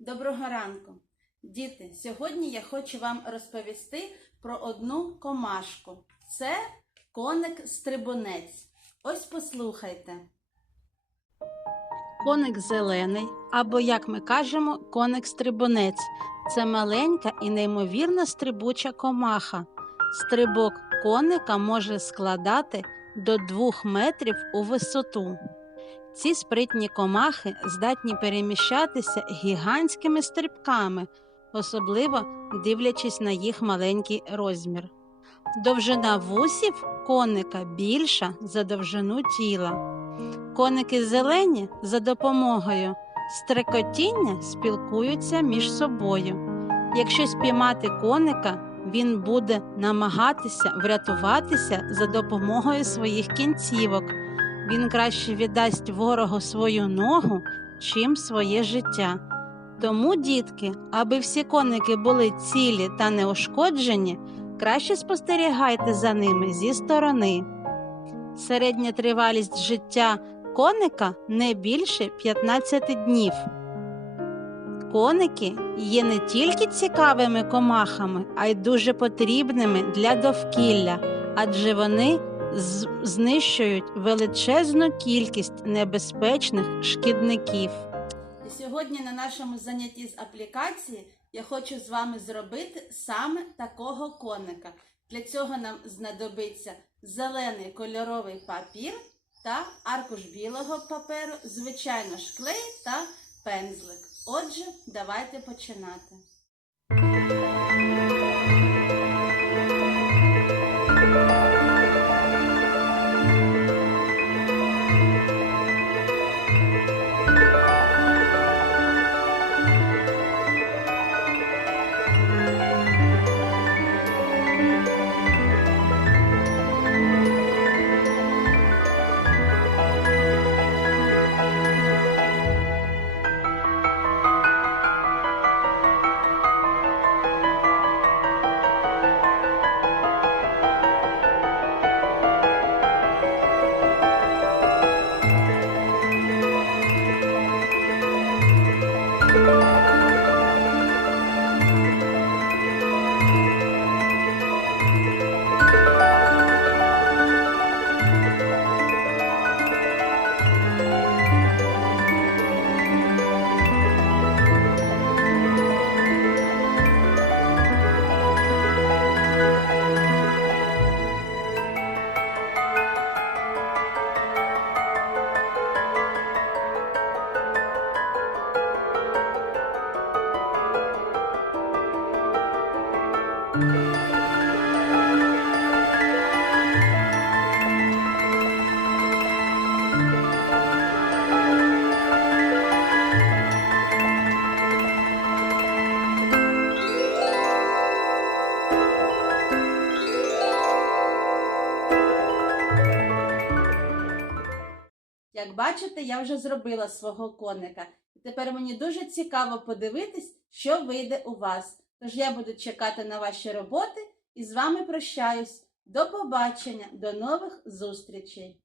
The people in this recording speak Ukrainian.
Доброго ранку! Діти, сьогодні я хочу вам розповісти про одну комашку. Це коник-стрибунець. Ось послухайте. Коник зелений, або, як ми кажемо, коник-стрибунець. Це маленька і неймовірно стрибуча комаха. Стрибок коника може складати до 2 метрів у висоту. Ці спритні комахи здатні переміщатися гігантськими стрибками, особливо дивлячись на їх маленький розмір. Довжина вусів коника більша за довжину тіла. Коники зелені за допомогою стрекотіння спілкуються між собою. Якщо спіймати коника, він буде намагатися врятуватися за допомогою своїх кінцівок він краще віддасть ворогу свою ногу, чим своє життя. Тому, дітки, аби всі коники були цілі та неушкоджені, краще спостерігайте за ними зі сторони. Середня тривалість життя коника не більше 15 днів. Коники є не тільки цікавими комахами, а й дуже потрібними для довкілля, адже вони знищують величезну кількість небезпечних шкідників. Сьогодні на нашому занятті з аплікації я хочу з вами зробити саме такого коника. Для цього нам знадобиться зелений кольоровий папір та аркуш білого паперу, звичайно ж та пензлик. Отже, давайте починати. Бачите, я вже зробила свого коника. І тепер мені дуже цікаво подивитись, що вийде у вас. Тож я буду чекати на ваші роботи і з вами прощаюсь. До побачення, до нових зустрічей!